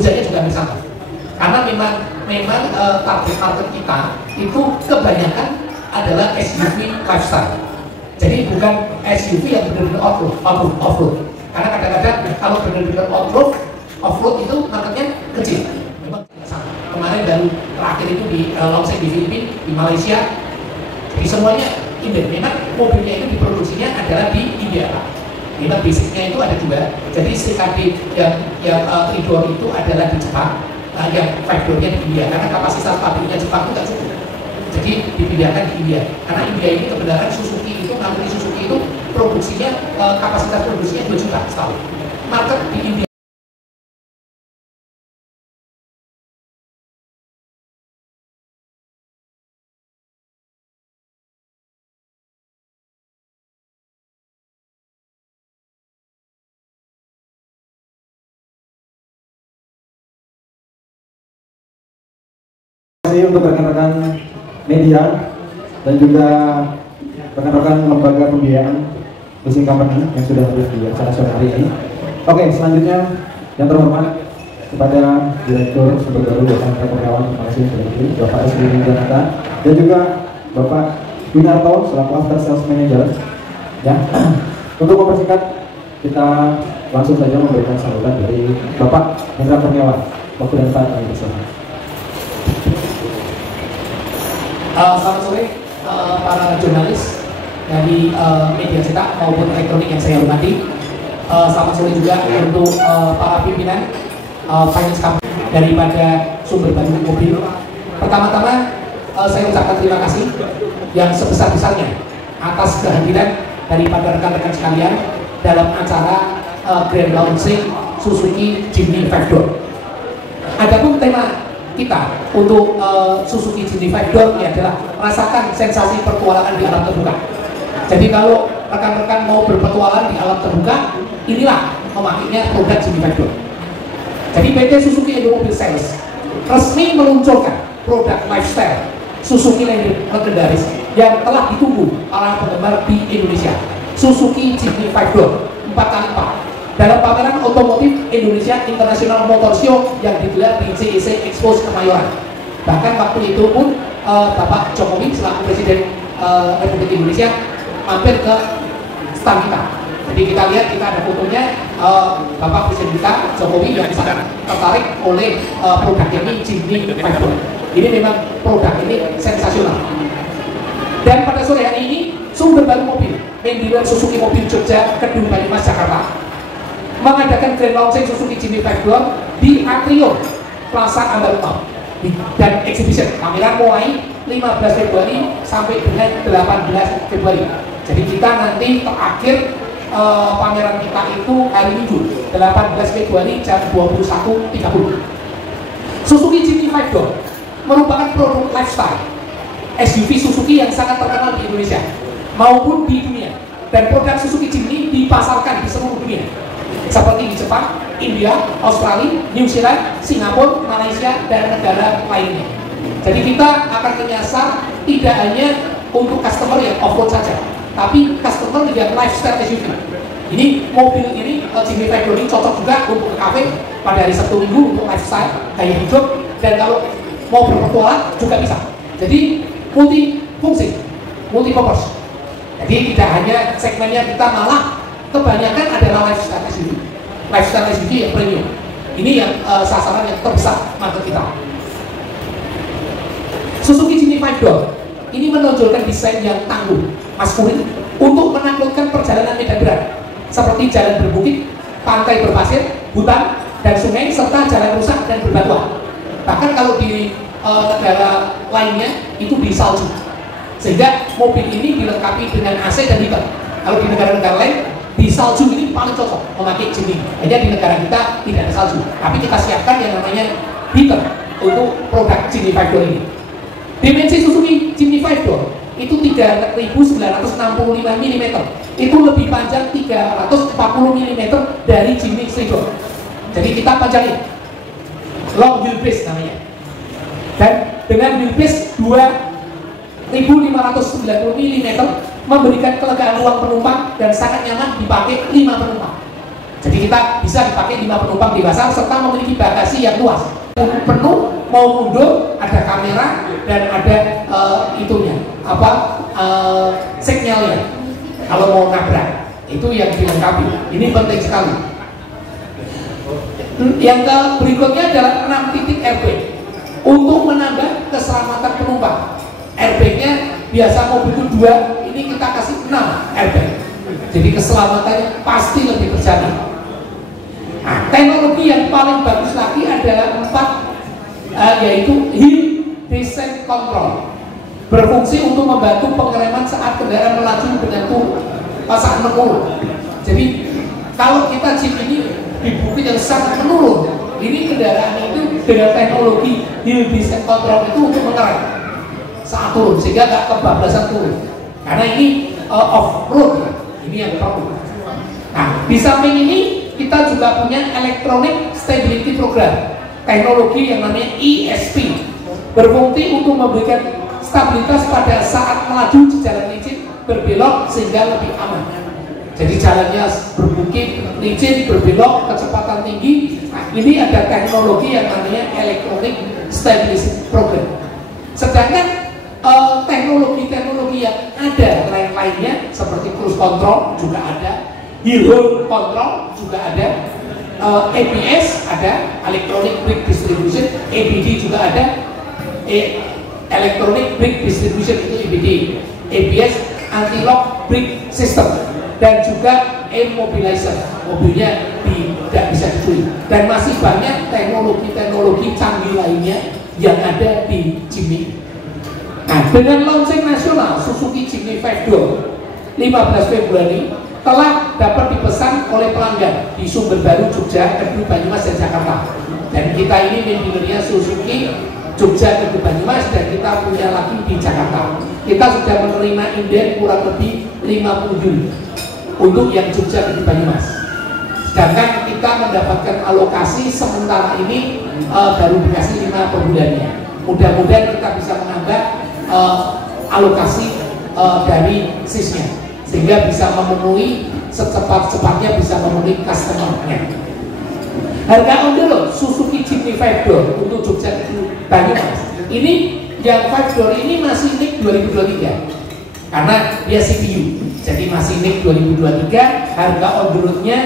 hujannya juga hampir sama. Karena memang target market kita itu kebanyakan adalah SUV lifestyle. Jadi bukan SUV yang benar-benar off-road. Karena kadang-kadang kalau benar-benar off-road itu marketnya kecil. Memang sama. Kemarin baru terakhir itu di launching di Filipina, di Malaysia. Jadi semuanya India. Memang mobilnya itu diproduksinya adalah di India. Memang basicnya itu ada dua. Jadi CKD yang three-door itu adalah di Jepang, yang five-door-nya di India. Karena kapasitas pabriknya Jepang itu tidak cukup. Jadi dipindahkan di India. Karena India ini kebenaran Suzuki itu produksinya kapasitas produksinya 2 juta setahun. Market di India. Terima kasih untuk rekan-rekan media dan juga rekan-rekan lembaga pembiayaan leasing company yang sudah hadir di acara sore hari ini. Oke, selanjutnya yang terhormat kepada Direktur Sumber Baru Bapak Kurniawan, terima kasih sudah hadir, Bapak S. Janata, dan juga Bapak Winarto selaku After Sales Manager. Ya, untuk mempersingkat kita langsung saja memberikan sambutan dari Bapak Hendra Kurniawan. Waktu dan tempat kami bersama. Selamat sore para jurnalis dari media cetak maupun elektronik yang saya hormati. Selamat sore juga untuk para pimpinan finance company daripada Sumber Baru Mobil. Pertama-tama saya ucapkan terima kasih yang sebesar-besarnya atas kehadiran daripada rekan-rekan sekalian dalam acara grand launching Suzuki Jimny 5-door. Adapun tema kita untuk Suzuki Jimny 5-door ini adalah rasakan sensasi pertualangan di alam terbuka. Jadi kalau rekan-rekan mau berpetualang di alam terbuka, inilah memakainya produk Jimny 5-door. Jadi PT Suzuki Indomobil Sales resmi meluncurkan produk lifestyle Suzuki legendaris yang telah ditunggu para penggemar di Indonesia, Suzuki Jimny 5-door 4x4 dalam pameran otomotif Indonesia International Motor Show yang digelar di CEC Expo Kemayoran. Bahkan waktu itu pun Bapak Jokowi selaku Presiden Republik Indonesia mampir ke stand kita. Jadi kita lihat, kita ada fotonya Bapak Presiden kita Jokowi yang sangat tertarik oleh produk ini Jimny 5-door. Ini memang produk ini sensasional. Dan pada sore hari ini Sumber Baru Mobil main dealer Suzuki Mobil Jogja Kedung Banyumas Jakarta mengadakan grand launching Suzuki Jimny 5-door di atrium Plaza Ambarukmo dan exhibition pameran mulai 15 Februari sampai dengan 18 Februari. Jadi kita nanti terakhir pameran kita itu hari Minggu 18 Februari jam 21.30. Suzuki Jimny 5-door merupakan produk lifestyle SUV Suzuki yang sangat terkenal di Indonesia maupun di dunia, dan produk Suzuki Jimny dipasarkan di seluruh dunia seperti di Jepang, India, Australia, New Zealand, Singapura, Malaysia, dan negara lainnya. Jadi kita akan menyasar tidak hanya untuk customer yang off-road saja, tapi customer yang lifestyle SUV. Ini mobil ini Jimny 5-door ini cocok juga untuk ke kafe pada hari Sabtu Minggu untuk lifestyle, gaya hidup, dan kalau mau berpetualang juga bisa. Jadi multi fungsi, multi purpose. Jadi tidak hanya segmennya kita, malah kebanyakan adalah lifestyle SUV. Lifestyle SUV yang premium. Ini yang sasaran yang terbesar market kita. Suzuki Jimny 5-door ini menonjolkan desain yang tangguh, maskulin, untuk menaklukkan perjalanan medan berat seperti jalan berbukit, pantai berpasir, hutan, dan sungai, serta jalan rusak dan berbatuan. Bahkan kalau di negara lainnya itu di salju. Sehingga mobil ini dilengkapi dengan AC dan heater. Kalau di negara-negara lain, di salju ini paling cocok memakai Jimny. Hanya di negara kita tidak ada salju, tapi kita siapkan yang namanya heater untuk produk Jimny 5-door ini. Dimensi Suzuki Jimny 5-door itu 3.965 mm. Itu lebih panjang 340 mm dari Jimny 3-door. Jadi kita panjangin, long wheelbase namanya. Dan dengan wheelbase 2.590 mm memberikan kelegaan ruang penumpang dan sangat nyaman dipakai 5 penumpang. Jadi kita bisa dipakai 5 penumpang dewasa serta memiliki bagasi yang luas. Penuh mau mundur ada kamera dan ada itunya signalnya kalau mau nabrak itu yang dilengkapi. Ini penting sekali. Yang berikutnya adalah 6 titik airbag untuk menambah keselamatan penumpang. Airbagnya biasa mobil itu 2, ini kita kasih 6 airbag. Jadi keselamatannya pasti lebih terjamin. Nah, teknologi yang paling bagus lagi adalah 4, yaitu hill descent control, berfungsi untuk membantu pengereman saat kendaraan melaju dengan saat menurun. Jadi kalau kita jeep ini di bukit yang sangat menurun, ini kendaraan itu dengan teknologi hill descent control itu untuk mengerem saat turun sehingga nggak kebablasan turun. Karena ini off road, ini yang perlu. Nah, di samping ini kita juga punya Electronic Stability Program, teknologi yang namanya ESP, berfungsi untuk memberikan stabilitas pada saat melaju di jalan licin berbelok sehingga lebih aman. Jadi jalannya berbukit, licin, berbelok, kecepatan tinggi. Nah, ini ada teknologi yang namanya Electronic Stability Program. Sedangkan teknologi-teknologi yang ada lain-lainnya seperti cruise control juga ada, hill hold control juga ada, ABS ada, electronic brake distribution, ABD juga ada, electronic brake distribution itu ABD, ABS anti-lock brake system, dan juga immobilizer, mobilnya tidak bisa dicuri. Dan masih banyak teknologi-teknologi canggih lainnya yang ada di Jimny. Nah, dengan launching nasional Suzuki Jimny 5-door 15 Februari telah dapat dipesan oleh pelanggan di Sumber Baru, Jogja, Kediri, Banyumas, dan Jakarta. Dan kita ini main dealernya Suzuki Jogja, Kediri, Banyumas, dan kita punya lagi di Jakarta. Kita sudah menerima inden kurang lebih 50 unit untuk yang Jogja, Kediri, Banyumas. Sedangkan kita mendapatkan alokasi sementara ini baru dikasih 5 per bulannya. Mudah-mudahan kita bisa menambah alokasi dari sisnya sehingga bisa memenuhi secepat-cepatnya, bisa memenuhi customer-nya. Harga on the road Suzuki Jimny 5-door untuk Jogja Banyumas ini yang 5-door ini masih NIK 2023 karena dia CPU, jadi masih NIK 2023. Harga on the road-nya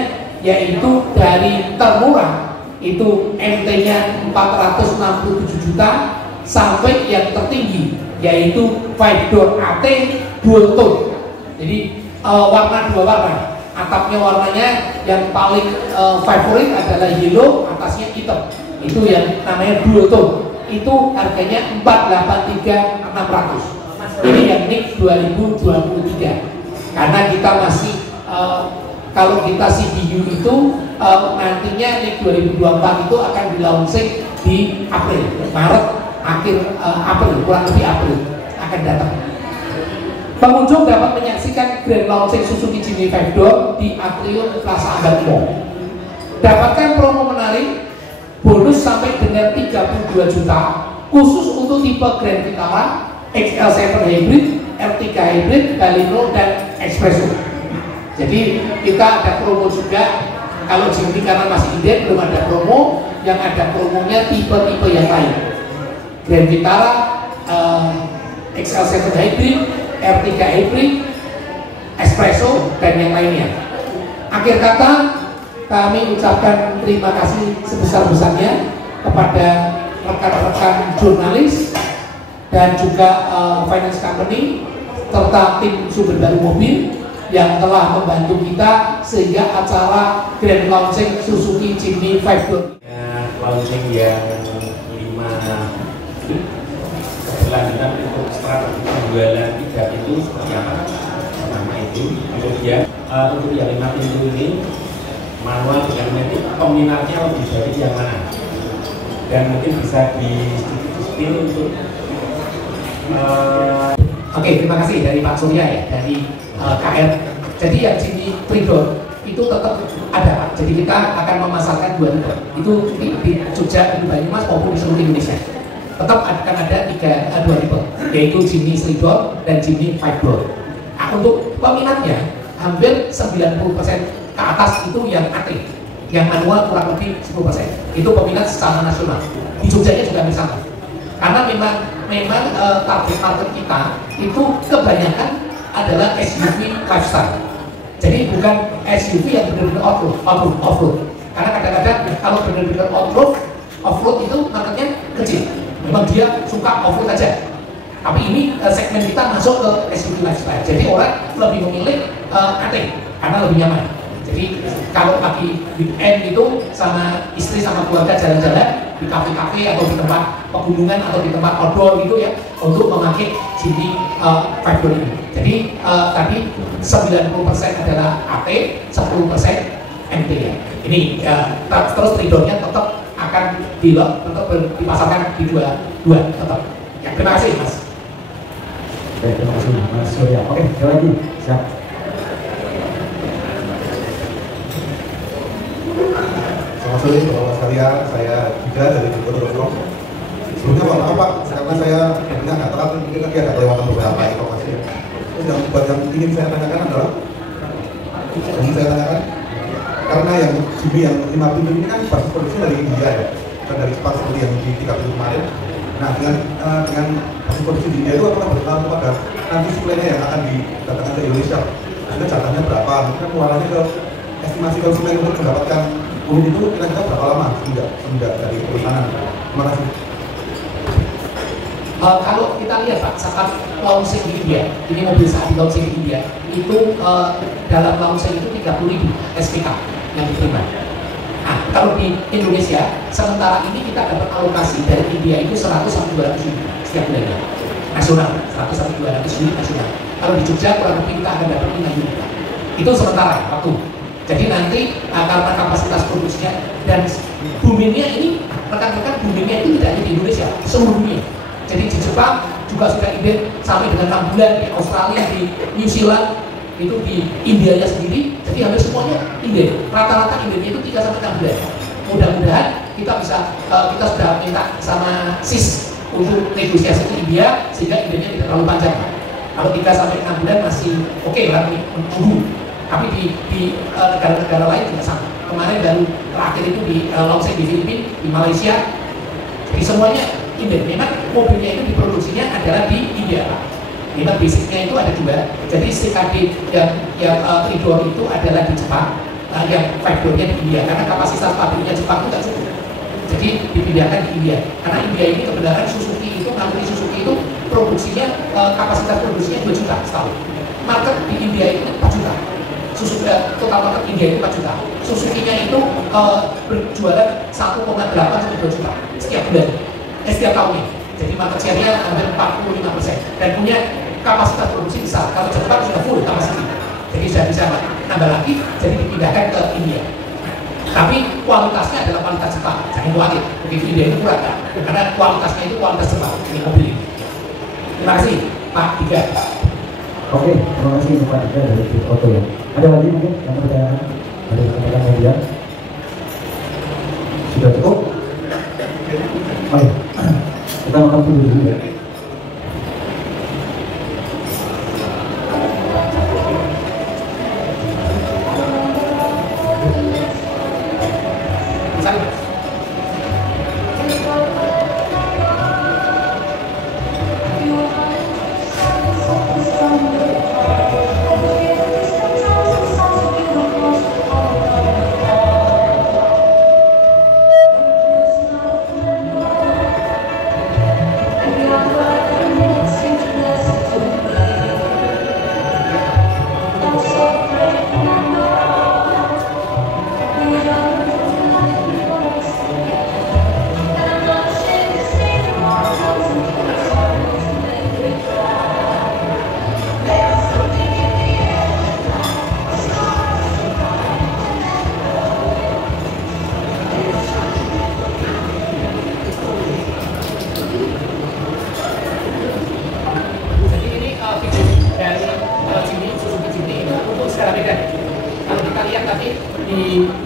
yaitu dari termurah itu MT-nya 467 juta sampai yang tertinggi yaitu 5-door AT dual tone. Jadi warna 2 warna, atapnya warnanya yang paling favorit adalah yellow, atasnya hitam. Itu yang namanya dual tone. Itu harganya 483.600. Ini yang NIK 2023. Karena kita masih kalau kita CBU itu nantinya NIK 2024 itu akan di-launching di April, Maret, akhir April, kurang lebih April akan datang. Pengunjung dapat menyaksikan grand launching Suzuki Jimny 5-door di Atrium Plaza Ambar Mall. Dapatkan promo menarik, bonus sampai dengan 32 juta khusus untuk tipe Grand Vitara, XL7 Hybrid, R3 Hybrid, Baleno, dan Espresso. Jadi kita ada promo juga. Kalau Jimny karena masih inden belum ada promo, yang ada promonya tipe-tipe yang lain, Grand Vitara, XL7 Hybrid, R3 Hybrid, Espresso, dan yang lainnya. Akhir kata, kami ucapkan terima kasih sebesar-besarnya kepada rekan-rekan jurnalis dan juga finance company serta tim Sumber Baru Mobil yang telah membantu kita sehingga acara grand launching Suzuki Jimny 5-door launching yang 5 kelanjutan untuk strategi penjualan 3 pintu seperti apa? Pertama itu, kemudian untuk yang 5 pintu ini manual dengan matic, peminatnya lebih dari yang mana? Dan mungkin bisa di-spill untuk Oke, terima kasih dari Pak Surya ya, dari KR. Jadi yang Jimny 3-door itu tetap ada Pak. Jadi kita akan memasarkan 2 tipe. Itu di Jogja, di Banyumas maupun di seluruh Indonesia. Tetap akan ada 2 tipe, yaitu Jimny 3-door dan Jimny 5-door. Nah, untuk peminatnya hampir 90% ke atas itu yang AT, yang manual kurang lebih 10%. Itu peminat secara nasional. Di Jogja juga hampir sama. Karena memang target market kita itu kebanyakan adalah SUV lifestyle. Jadi bukan SUV yang benar-benar off-road. Karena kadang-kadang kalau benar-benar off-road itu marketnya kecil. Memang dia suka off-road aja. Tapi ini segmen kita masuk ke SUV lifestyle. Jadi orang lebih memilih AT karena lebih nyaman. Jadi kalau pagi weekend itu sama istri sama keluarga jalan-jalan di kafe-kafe atau di tempat pegunungan atau di tempat outdoor gitu ya, untuk memakai GT 5 ini. Jadi tadi 90% adalah AT, 10% MT ya. Ini terus triggernya tetap akan tetap dipasarkan di dua tetap. Ya, terima kasih Mas. Oke, terima kasih Mas Surya. Oke, sekali lagi siap. Selamat sore Bapak sekalian, saya juga dari Jogja.com. Sebelumnya mohon maaf Pak, karena saya nggak telat, mungkin tadi ada kelewatan beberapa informasi. Yang ingin saya tanyakan adalah, karena yang GB yang 5 pintu ini kan basis produksi dari India ya, bukan dari Jepang seperti yang di 3 pintu kemarin. Nah dengan basis produksi di India itu apakah berpengaruh pada nanti suplainya yang akan didatangkan ke Indonesia? Sehingga jatahnya berapa? Mungkin pengeluarannya ke estimasi konsumen untuk mendapatkan unit itu kira-kira berapa lama semenjak dari perusahaan? Terima kasih. Kalau kita lihat Pak, saat launching di India, ini mobil saat di launching di India, itu dalam launching itu 30.000 SPK yang diterima. Nah, kalau di Indonesia, sementara ini kita dapat alokasi dari India itu 100-200 unit setiap bulannya. Nasional, 100-200 unit nasional. Kalau di Jogja, kurang lebih kita akan dapat 5 unit. Itu sementara waktu. Jadi nanti karena kapasitas produksinya dan boomingnya ini, rekan-rekan boomingnya itu tidak hanya di Indonesia, seluruh dunia. Jadi di Jepang juga sudah inden sampai dengan 6 bulan, di Australia, di New Zealand, itu di Indianya sendiri, jadi hampir semuanya inden. Rata-rata indennya itu 3-6 bulan. Mudah-mudahan kita sudah minta sama SIS untuk negosiasi ke India sehingga indennya tidak terlalu panjang. Kalau 3-6 bulan masih oke lah menunggu. Tapi di negara-negara lain juga sama. Kemarin baru terakhir itu di launching di Filipina, di Malaysia. Jadi semuanya inden. Memang mobilnya itu diproduksinya adalah di India. Memang basicnya itu ada dua. Jadi CKD yang 3-door itu adalah di Jepang, yang 5-door-nya di India. Karena kapasitas pabriknya Jepang itu tidak cukup. Jadi dipindahkan di India. Karena India ini kebenaran Suzuki itu, Maruti Suzuki itu produksinya, kapasitas produksinya 2 juta setahun. Market di India itu 4 juta. Suzuki, total market India itu 4 juta. Suzuki-nya itu berjualan 1,8 sampai 2 juta setiap bulan, setiap tahunnya. Jadi market share-nya hampir 45% dan punya kapasitas produksi besar. Kalau Jepang sudah full kapasitas, jadi sudah bisa nambah lagi, jadi dipindahkan ke India. Tapi kualitasnya adalah kualitas Jepang, jangan khawatir. Begitu India itu kurang, karena kualitasnya itu kualitas Jepang ini mobil ini. Terima kasih Pak Tiga. Oke, terima kasih Pak Tiga dari Foto ya. Ada lagi mungkin yang pertanyaan dari rekan-rekan media? Sudah cukup? Oke, kita makan dulu ya.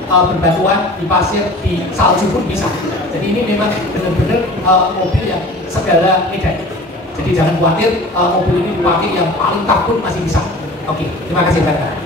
Berbatuan, di pasir, di salju pun bisa. Jadi ini memang benar-benar mobil yang segala medan. Jadi jangan khawatir, mobil ini dipakai yang paling tough pun masih bisa. Oke, terima kasih Pak.